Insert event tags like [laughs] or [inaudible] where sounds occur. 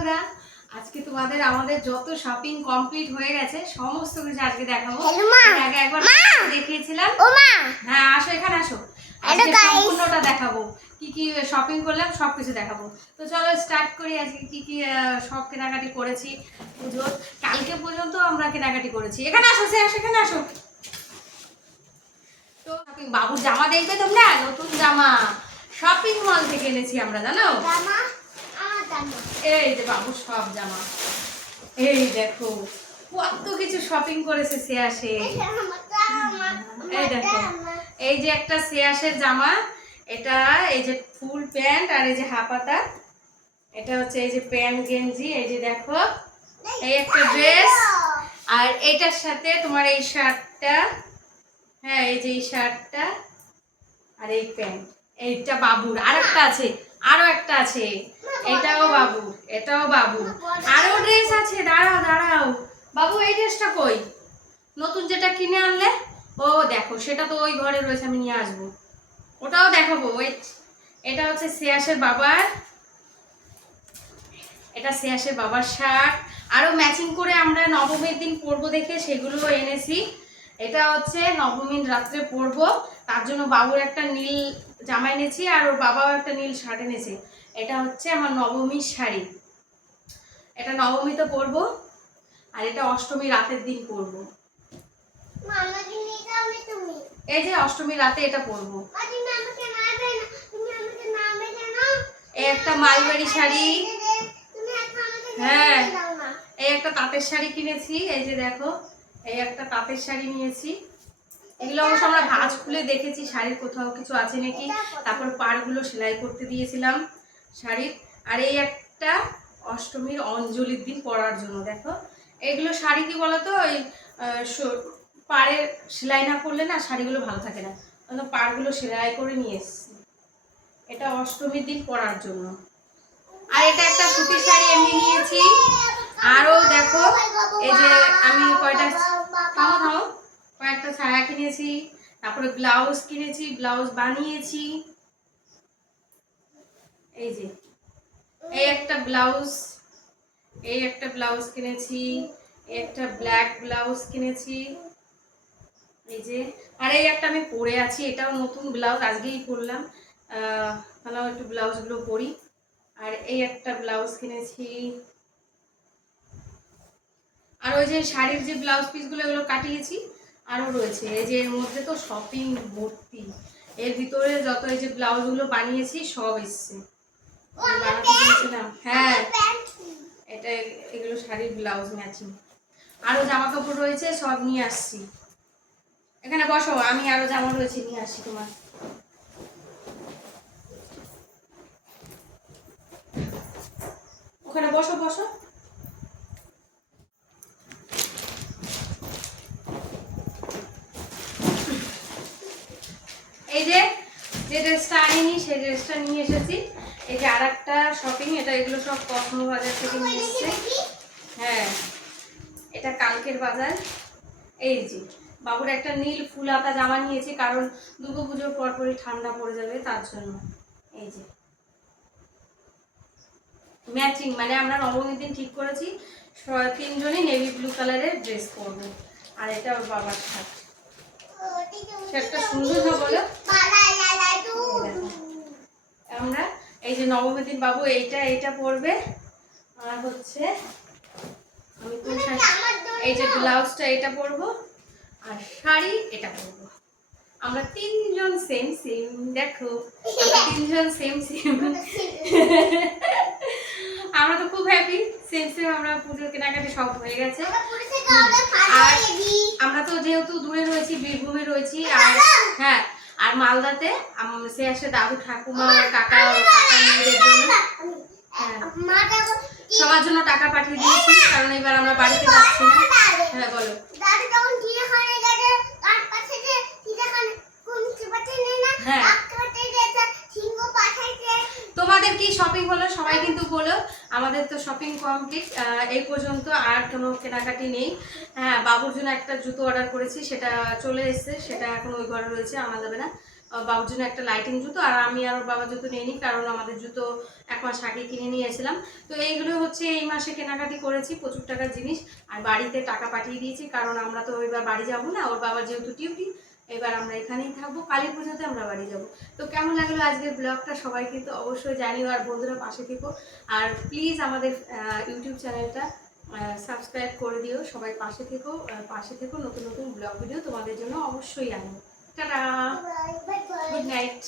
বন্ধুরা আজকে তোমাদের আমাদের যত শপিং কমপ্লিট হয়ে গেছে সমস্ত কিছু আজকে দেখাবো। আগে একবার দেখিয়েছিলাম। হ্যাঁ আসো এখানে আসো। আজকে সম্পূর্ণটা দেখাবো। কি কি শপিং করলাম সব কিছু দেখাবো। তো চলো স্টার্ট করি আজকে কি কি সব কেনাকাটি করেছি। পুজো কালকে পর্যন্ত আমরা কেনাকাটি করেছি। এখানে আসো সে আসো এখানে আসো। তো শপিং বাবুর জামা দেখবে তোমরা? নতুন জামা। শপিং মল থেকে এনেছি আমরা জানো? জামা? এই যে বাবুর সব জামা। এই দেখো কত কিছু শপিং করেছে জামা এই দেখো এই যে একটা শ্রেয়াসের জামা এটা এই যে ফুল প্যান্ট আর এই যে হাপাতা এটা হচ্ছে এই যে প্যান্ট গেঞ্জি এই যে দেখো এই একটা ড্রেস আর এইটার সাথে তোমার এই শার্টটা হ্যাঁ এই যে এই শার্টটা আর এই প্যান্ট। এইটা বাবুর আর একটা আছে। আরও একটা আছে। এটাও বাবু এটাও বাবু। আরও ড্রেস আছে, দাঁড়াও দাঁড়াও। বাবু, এই ড্রেসটা কই? নতুন যেটা কিনে আনলে? ও, দেখো, সেটা তো ওই ঘরে রয়েছে, আমি নিয়ে আসব। ওটাও দেখাবো ওই এটা হচ্ছে শ্রেয়াসের বাবার। এটা শ্রেয়াসের বাবার শার্ট। আরও ম্যাচিং করে আমরা নবমীর দিন পরবো দেখে সেগুলো এনেছি। এটা হচ্ছে নবমীর রাত্রে পরবো। তার জন্য বাবুর একটা নীল জামা এনেছি আর ওর বাবাও একটা নীল শার্ট এনেছে। এটা হচ্ছে আমার নবমীর শাড়ি। এটা নবমীতে পরবো আর এটা অষ্টমী রাতের দিন পরবো। এই যে অষ্টমী রাতে এটা পরবো। একটা মালবাড়ি শাড়ি। হ্যাঁ। এই একটা তাঁতের শাড়ি কিনেছি এই যে দেখো এই একটা তাঁতের শাড়ি নিয়েছি। এগুলো অবশ্য আমরা ভাঁজ খুলে দেখেছি, শাড়ির কোথাও কিছু আছে নাকি? তারপর পাড়গুলো সেলাই করতে দিয়েছিলাম শাড়ির। আর এই একটা অষ্টমীর অঞ্জলির দিন পরার জন্য, দেখো। এগুলো শাড়ি কি বলতো? ওই পাড়ের সেলাই না করলে না শাড়িগুলো ভালো থাকে না। পাড়গুলো সেলাই করে নিয়ে এসেছি। এটা অষ্টমীর দিন পরার জন্য। আর এটা একটা সুতির শাড়ি এমনি নিয়েছি। আরও দেখো, এই যে আমি কয়টা থামো থামো কয়েকটা ছায়া কিনেছি, তারপরে ব্লাউজ কিনেছি ব্লাউজ বানিয়েছি। এই যে, এই একটা ব্লাউজ এই একটা ব্লাউজ কিনেছি একটা ব্ল্যাক ব্লাউজ কিনেছি। এই যে, আর এই একটা আমি পরে আছি, এটাও নতুন ব্লাউজ আজকেই পরলাম। তাহলে একটু ব্লাউজগুলো পরি। আর এই একটা ব্লাউজ কিনেছি। আর ওই যে শাড়ির যে ব্লাউজ পিসগুলো এগুলো কাটিয়েছি। আরও রয়েছে। এই যে এর মধ্যে তো শপিং ভর্তি। এর ভিতরে যত এই যে ব্লাউজগুলো বানিয়েছি সব এসছে। হ্যাঁ। এটা এগুলো শাড়ির ব্লাউজ ম্যাচিং আরও জামা কাপড় রয়েছে সব নিয়ে আসছি। এখানে বসো আমি আরও জামা রয়েছে নিয়ে আসছি তোমার। ওখানে বসো বসো। এই যে যে ড্রেসটা আনিনি সেই ড্রেসটা নিয়ে এসেছি। এই যে আর একটা শপিং এটা এগুলো সব কসমো বাজার থেকে নিয়ে এসেছে। হ্যাঁ এটা কালকের বাজার। এই যে বাবুর একটা নীল ফুল হাতা জামা নিয়েছি কারণ দুর্গা পুজোর পরপরই ঠান্ডা পড়ে যাবে তার জন্য। এই যে ম্যাচিং মানে আমরা নবমীর দিন ঠিক করেছি তিনজনই নেভি ব্লু কালারের ড্রেস পরবো। আর এটা ওর বাবার শার্ট শার্টটা সুন্দর না বলো আমরা এই যে নবমীর দিন বাবু এইটা এইটা পরবে। আর হচ্ছে আমি কোন এই যে ব্লাউজটা এটা পরবো আর শাড়ি এটা পরবো। আমরা তিনজন সেম সেম দেখো। [laughs] তিনজন সেম সেম আমরা তো খুব হ্যাপি সেম সেম আমরা পুজোর কেনাকাটি সব হয়ে গেছে। আর আমরা তো যেহেতু দূরে রয়েছি বীরভূমে রয়েছি আর হ্যাঁ আর মালদাতে সে আসে দাদু ঠাকুমা কাকা কাকা মেয়েদের জন্য হ্যাঁ। সবার জন্য টাকা পাঠিয়ে দিয়েছি কারণ এবার আমরা বাড়িতে যাচ্ছি না। হ্যাঁ বলো। হ্যাঁ। তোমাদের কি শপিং হলো? সবাই কিন্তু বলো। আমাদের তো শপিং কমপ্লিট এই পর্যন্ত আর কোনো কেনাকাটি নেই। হ্যাঁ বাবুর জন্য একটা জুতো অর্ডার করেছি, সেটা চলে এসেছে, সেটা এখন ওই ঘরে রয়েছে আনা যাবে না। বাবুর জন্য একটা লাইটিং জুতো, আর আমি আর বাবার জুতো নিয়ে নিই কারণ আমাদের জুতো এক মাস আগে কিনে নিয়ে নিয়েছিলাম তো এইগুলো হচ্ছে এই মাসে কেনাকাটি করেছি, প্রচুর টাকার জিনিস, আর বাড়িতে টাকা পাঠিয়ে দিয়েছি, কারণ আমরা তো এবার বাড়ি যাব না, ওর বাবার যেহেতু ডিউটি এবার আমরা এখানেই থাকব কালী পুজোতে আমরা বাড়ি যাব। তো কেমন লাগল আজকের ব্লগটা? সবাই কিন্তু অবশ্যই জানিও আর বন্ধুরা পাশে থেকো। আর প্লিজ আমাদের ইউটিউব চ্যানেলটা সাবস্ক্রাইব করে দিও। সবাই পাশে থেকো পাশে থেকো। নতুন নতুন ব্লগ ভিডিও তোমাদের জন্য অবশ্যই আনব। টাটা! Good night